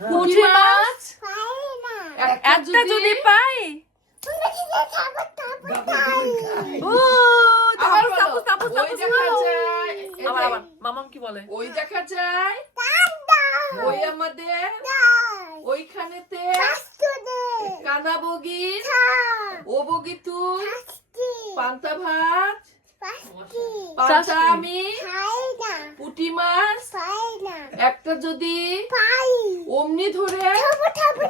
পুঁটি মাছ একটা যদি পাই ও আবার তাপস তাপস বলো। তাপস ওই দেখা যায়, এই আবার যে, আবার মামাম কি বলে ওই দেখা যায় ওই আমাদের ওইখানেতে কানা বগির ও বগিতুর পান্তা ভাত পান্তা আমি পুঁটি মাছ একটা যদি অমনি ধরে থাপু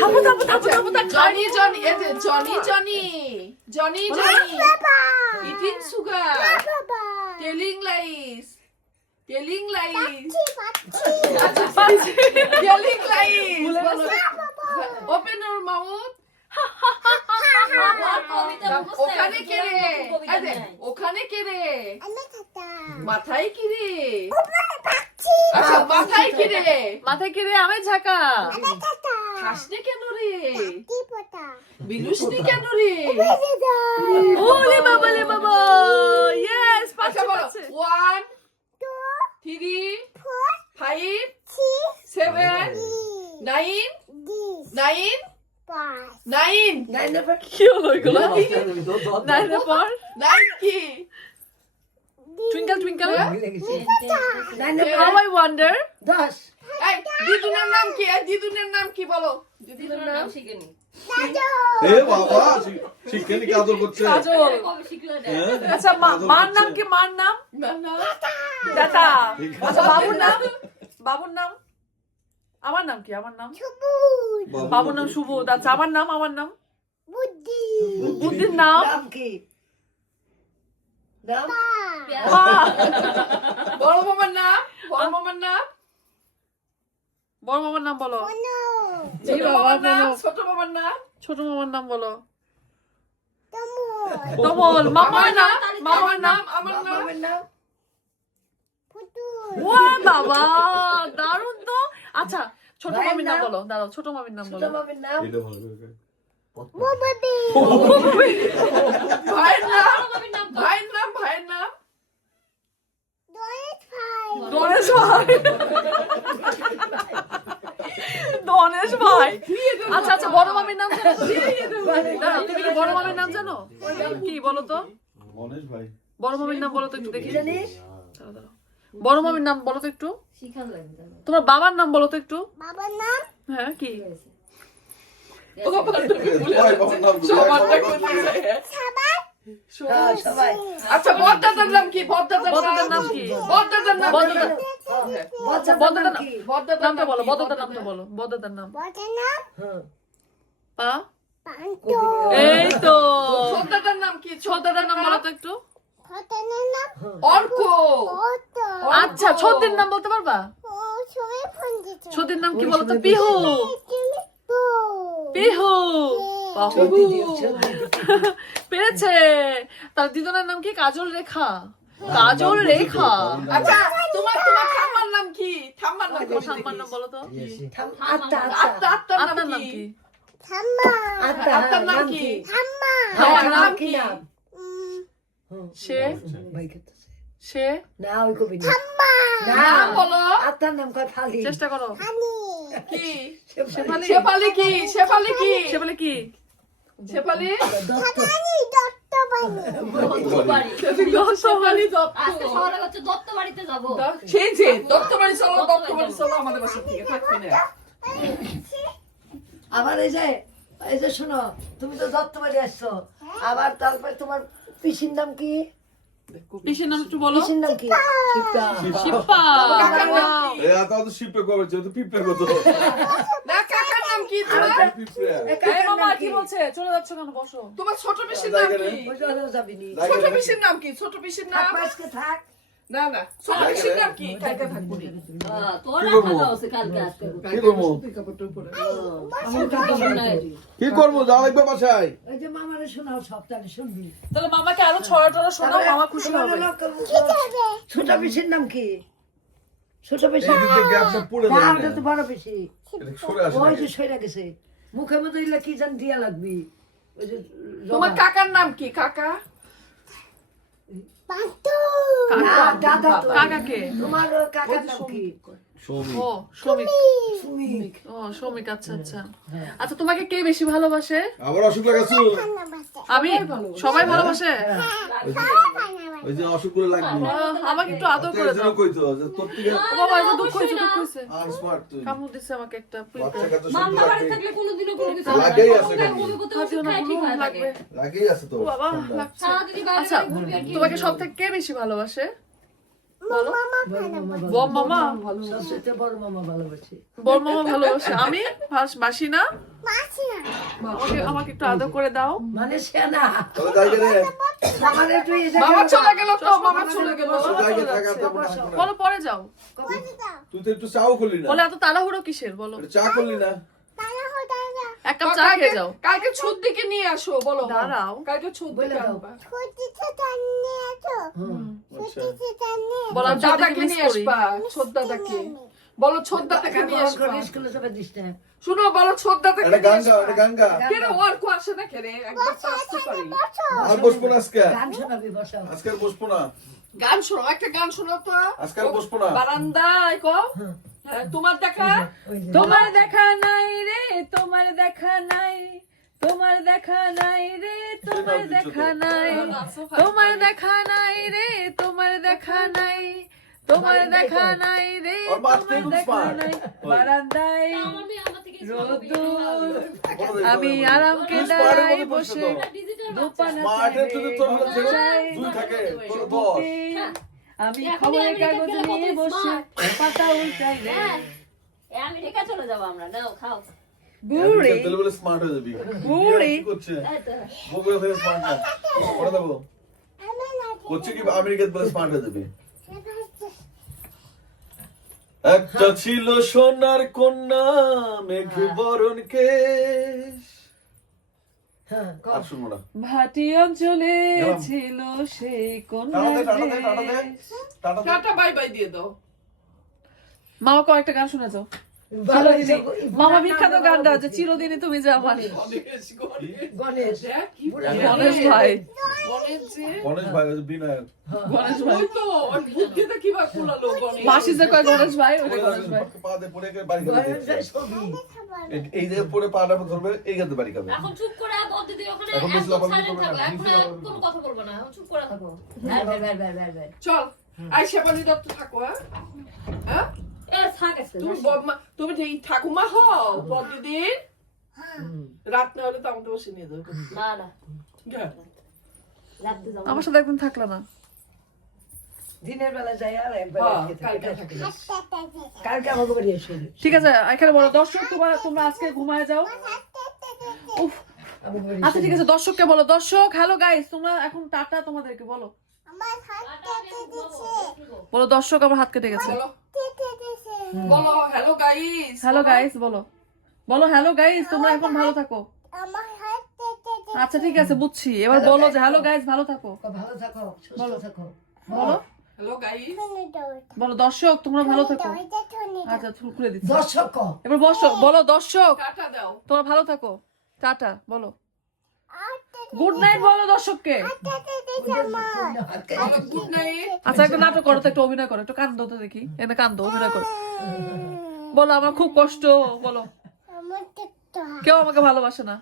থাপু থাপু থাপু জনি জনি এই যে Johnny Johnny Johnny Johnny eating sugar telling lines telling lines telling lines open your mouth ওখানে কে রে এই যে, ওখানে কে রে মাথায় কি রে আচ্ছা মাথায় কি রে মাথায় কি রে আমি ঝাঁকা হাসনে কেন রে বিলুসনি কেন রে ওরে বাবা রে বাবা ইয়েস আচ্ছা পাচ্ছে বলো পাচ্ছে 1 2 3 5 7 9 9 কি হলো এগুলো নাইনের পর 9 কি টুইঙ্কল টুইঙ্কল হ্যাঁ? হাউ আই ওয়ান্ডার এই দিদুনের নাম কি এই দিদুনের নাম কি বলো দিদুনের নাম এ বাবা শিক্ষানি কি আদর করছে কাজল হ্যাঁ? আচ্ছা মার নাম কি মার নাম না না দাদা আচ্ছা বাবুর নাম আমার নাম কি আমার নাম বাবুর নাম শুভ আচ্ছা আমার নাম বুদ্ধির নাম পা। বড় মামার নাম বড় মামার নাম বড় মামার নাম বলো ছোট মামার নাম ছোট মামার নাম ছোট মামার নাম বলো তমল মামার নাম মামার নাম আমার নাম ও বাবা দারুণ তো আচ্ছা ছোট মামির নাম বলো দাঁড়াও ছোট মামির নাম বলো এটা ভালো করে ভাইয়ের নাম দনেশ ভাই দনেশ ভাই আচ্ছা আচ্ছা বড় মামির নাম জানো দাঁড়াও, তুমি কি বড় মামির নাম জানো কি বলো তো মনেশ ভাই বড় মামির নাম বলো তো একটু দেখি দাঁড়াও, দাঁড়াও। বড় মামির নাম বলো তো একটু তোমার বাবার নাম বলো তো একটু হ্যাঁ কি সবাই বাবার নাম সবারটা কোথায় আচ্ছা বড়দাদার নাম কি বড়দাদার নাম কি? বড়দাদার নাম বড়দাদা। বড়দাদার বড়দাদার নামটা বলো বড়দাদার নামটা বলো বড়দাদার নাম পা এই তো ছোটদাদার নাম কি ছোটদাদার নাম বলো তো একটু অর্ক আচ্ছা ছোটদের নাম বলতে পারবা ছোটদের নাম কি বলো তো পিহু পিহু বাহু। পেরেছে তার দিদনের নাম কি কাজল রেখা কাজল রেখা আচ্ছা তোমার ঠাম্মার নাম কি ঠাম্মার নাম কি ঠাম্মার নাম বলো তো আত্মার আত্মার নাম নাম কি কি আত্মার নাম কি হ্যাঁ, নাম কি সে সে নাম বলো চেষ্টা করো কি শেফালি শেফালি কি শেফালি কি শেফালি কি শেফালি শেফালি আজকে শহরে হচ্ছে দত্ত বাড়িতে যাবো সেই যে দত্তবাড়ি চলো আমাদের বাসা থেকে থাকবি না আবার এই যে শোনো তুমি তো দত্তবাড়ি আসছো আবার তারপরে তোমার পিসির নাম কি পিসের নাম একটু বলো পিসির নাম কি শিপ্পা কাকার নাম কি? এ আতা তো শিপে করেছে তো পিপে কত না কাকার নাম কি তোমার পিপে এই মামা কি বলছে চলে যাচ্ছ কেন বসো তোমার ছোট পিসির নাম কি যাবিনি ছোট পিসির নাম কি ছোট পিসির নাম আজকে থাক না না ছোট পিসির নাম কি কালকে থাকবো নি তোর কি রাখা করবো? হচ্ছে কালকে আজকে কি করবো কি করবো যা লাগবে বাসায় ওই যে মামারে শোনাও সব তাহলে শুনবি তাহলে মামাকে আরো ছড়া টড়া শোনাও মামা খুশি হবে ছোট পিসির নাম কি ছোট পিসি এদিকে গ্যাপটা পুড়ে না যায় ওটা তো বড় পিসি এটা সরে আসে ওই নাকি? যে সইরা গেছে মুখে মধ্যে ইলা কি জান দিয়া লাগবি ওই যে তোমার কাকার নাম কি কাকা না, দাদা তো। কাকাকে তোমার কাকার নাম কি সৌমি ও শ্রমিক সুমিক ও শ্রমিক আচ্ছা আচ্ছা আচ্ছা তোমাকে কে বেশি ভালোবাসে আবার অসুখ লাগাছো আমি সবাই ভালোবাসে ওই যে অসুখ করে লাগবে আমাকে একটু আদর করে এর জন্য দাও কইতো যে তোর থেকে ও বাবা এটা দুঃখ হয়েছে দুঃখ হয়েছে আর স্মার্ট তুই কামড় দিচ্ছে আমাকে একটা বাচ্চা কাচ্চা শুনতে মাম্মা বাড়ি লাগবে থাকলে কোনোদিনও কোনো কিছু লাগেই আছে হয় না। খালি। বমি করতে করতে হাতিও না খায় ঠিক বলুন হয়ে থাকে। লাগবে লাগেই আছে তো ও বাবা ঠান্ডা। লাগছে সারাদিনই বাইরে আচ্ছা বাইরে ঘুরবি আর কি তোমাকে সব থেকে কে বেশি ভালোবাসে বলো বড় মামা বড় মামা সবচেয়ে বড় মামা ভালোবাসি বড় মামা ভালোবাসে আমি বাসি না আমাকে একটু আদর করে দাও মানে সে না চলে যাই রে আমাদের তুই এই মামা জায়গায় চলে গেল তো মামা চলে গেল যাই গে থাকা তো না বলো পরে যাও তুই তো একটু চাও করলি না বলে এত তাড়াহুড়ো কিসের বলো একটু চা করলি না এক কাপ চা খেয়ে যাও কালকে ছুট দিকে নিয়ে আসো বলো দাঁড়াও কালকে ছুট বলে দিকে দাও। আনবা। বলো আমি দাদাকে মিস নিয়ে করি আসবা ছোট দাদাকে বলো ছোট দাদাকে নিয়ে আসবা স্কুলে যাবে দিস না শুনো বলো ছোট দাদাকে এটা নিয়ে গাঙ্গা আসবা এটা গাঙ্গা কে রে ওর কো আসে না কে রে একবার তো আসতে পারি আর বসবো না আজকে গান শোনাবি বসাও আজকে আর বসবো না গান শোনো একটা গান শোনো তো আজকে আর বসবো না বারান্দায় কো হ্যাঁ, তোমার দেখা ওই যে তোমার দেখা নাই রে তোমার দেখা নাই তোমার দেখা নাই রে তোমার দেখা নাই তোমার দেখা নাই রে তোমার দেখা নাই তোমার দেখা নাই রে ওর মাছ তোমার খুব দেখা smart। নাই ওই। বারান্দায় আমার মেয়ে আমার থেকে রোদ্দুর বলো আমি দেখি, আরামকে তুই smart এর দাঁড়াই মধ্যে পড়ছিস বসে তো। ডিজিটাল দোপানা Smart এর যদি তোর হলো যে চাই, দুই থাকে তোর দশ চুপি, আমি এখন খবরের আমেরিকা কাগজ গেলে নিয়ে কত বসে smart। পাতা উল্টাইলে হ্যাঁ আমেরিকা চলে যাবো আমরা নাও খাও বুড়ি তেলে বলে স্মার্ট হয়ে যাবি বুড়ি কি করছে এই তো বগুড়া থেকে স্মার্ট না করে দেবো করছে কি আমেরিকাতে বলে স্মার্ট হয়ে যাবি একটা ছিল সোনার কন্যা মেঘ বরণ কেশ হ্যাঁ আর শুনবো না ভাটি অঞ্চলে গেলাম। ছিল সেই টাটা দে, টাটা দে, টাটা দে। কন্যা টাটা দে। টাটা বাই বাই দিয়ে দাও মামা কয়েকটা গান শুনে যাও ভালো মামা বিখ্যাত গানটা যে চিরদিনই তুমি যে আমার গণেশ দেখ, কি গণেশ ভাই গণেশ যে গণেশ ভাই ওই যে বিনায়ক গণেশ ভাই ওই তো ওর বুদ্ধিটা কিভাবে কুলালো গণেশ মাসি যে কয় গণেশ ভাই ওটা গণেশ ভাই পা দিয়ে পড়ে গিয়ে বাড়ি খাবে গণেশের ছবি এই যে পড়ে পাটা ধরবে এই গাতে বাড়ি খাবে এখন চুপ করে বদ্দি দিই ওখানে এখন বেশি লাফালাফি সাইলেন্ট করবে না, থাকো এখন বেশি আর লাফালাফি কোনো কথা বলবো না এখন চুপ করে থাকো বের চল আই শেফালি দত্ত থাকো হ্যাঁ এ থাক আছে তুমি বদমা তুমি এই ঠাকুমা হও প্রতিদিন রাত না হলে তো আমাকে বসে নিয়ে যাবে না না হ্যাঁ। রাখতে যাবো আমার সাথে একদিন থাকলো না দিনের বেলা যাই আর একবার হ্যাঁ, খেতে কালকে থাকে। থাকিস। কালকে আমাকে বাড়ি এসে ঠিক আছে এখানে বলো দর্শক তোমরা আজকে ঘুমায় যাও উফ আমাকে বাড়ি আচ্ছা ঠিক আছে দর্শককে বলো দর্শক হ্যালো গাইস তোমরা এখন টাটা তোমাদেরকে বলো বলো দর্শক আমার হাত কেটে গেছে বলো বলো হ্যালো গাইস হ্যালো গাইস বলো বলো হ্যালো গাইস তোমরা এখন ভালো থাকো আচ্ছা ঠিক আছে বুঝছি এবার বলো যে হ্যালো গাইস ভালো থাকো ভালো থাকো সুস্থ বলো। থাকো বলো হ্যালো গাইস বলো দর্শক তোমরা ভালো থাকো আচ্ছা খুলে দিচ্ছি দর্শক কো। এবার বলো দর্শক টাটা দাও তোমরা ভালো থাকো টাটা বলো গুড নাইট বলো দর্শককে বলো গুড নাইট আচ্ছা একটা নাটক করো তো একটু অভিনয় করো একটু কান্দো তো দেখি এখানে কান্দো অভিনয় করো বলো আমার খুব কষ্ট বলো কেউ আমাকে ভালোবাসে না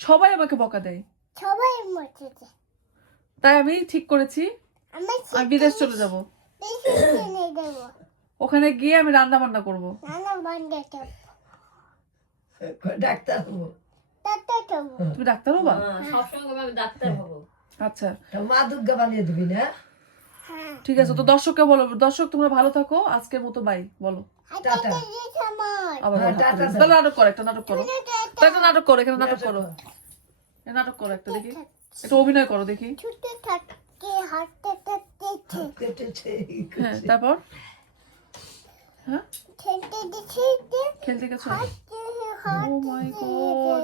সবাই আমাকে বকা দেয় সবাই মরছে তাই আমি ঠিক করেছি আমি বিদেশ চলে যাব বেশি কিনে দেবো ওখানে গিয়ে আমি রান্না বান্না করবো নানা বন্ধে তো ডাক্তার হবো তত তবু তুমি ডাক্তার হবা সবসময় আমি ডাক্তার হবো আচ্ছা তো মা দুর্গা বানিয়ে দিবি না হ্যাঁ ঠিক আছে তো দর্শককে বলো দর্শক তোমরা ভালো থাকো আজকের মতো বাই বলো হাতে দিয়েছে আমার আবার বলো। টাটা। তাহলে নাটক করো একটা নাটক করো তো একটা নাটক করো এখানে নাটক করো এ নাটক করো একটা দেখি একটু অভিনয় করো দেখি ছুটে থাকে হাতে দিচ্ছে কেটেছে হ্যাঁ তারপর হ্যাঁ খেলতে দিচ্ছে খেলতে গেছো হাতে ও মাই গড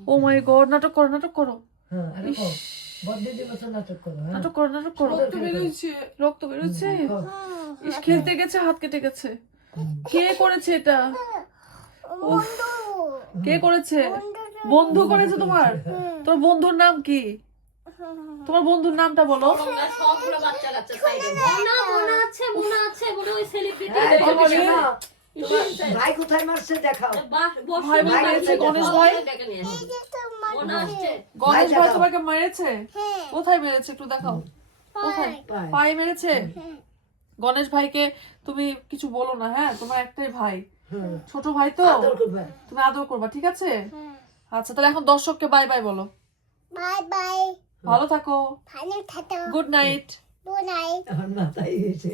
ও মাই গড নাটক করো নাটক করো হ্যাঁ আরে কো বদ্দি দিবস নাটক করো হ্যাঁ নাটক করো নাটক করো তো বেরোইছে রক্ত বেরোচ্ছে কর। ইস খেলতে গেছে হাত কেটে গেছে কে করেছে এটা বন্ধু কে করেছে বন্ধু করেছে তোমার তোর বন্ধুর নাম কি তোমার বন্ধুর নামটা বলো। তোমরা সবগুলো বাচ্চা কাচ্চা সাইডে মনে আছে মনে ওই সেলিব্রিটি হ্যাঁ, কি বলে? শোনো, তোমার ভাই কোথায় মারছে দেখাও। ভাই মেরেছে, গণেশ ভাই? এই যে তোমার মনে আসছে গণেশ ভাই দেখাও। তোমাকে মেরেছে? হ্যাঁ কোথায় মেরেছে একটু দেখাও। কোথায়? পায়। পায়ে মেরেছে? গণেশ ভাইকে তুমি কিছু বলো না, হ্যাঁ? তোমার একটাই ভাই, হুম, ছোট ভাই তো, আদর করবে। তুমি আদর করবা, ঠিক আছে? আচ্ছা, তাহলে এখন দর্শককে বাই বাই বলো। বাই বাই ভালো থাকো, ভালো থাকো গুড নাইট। গুড নাইট আমার মাথায় এসে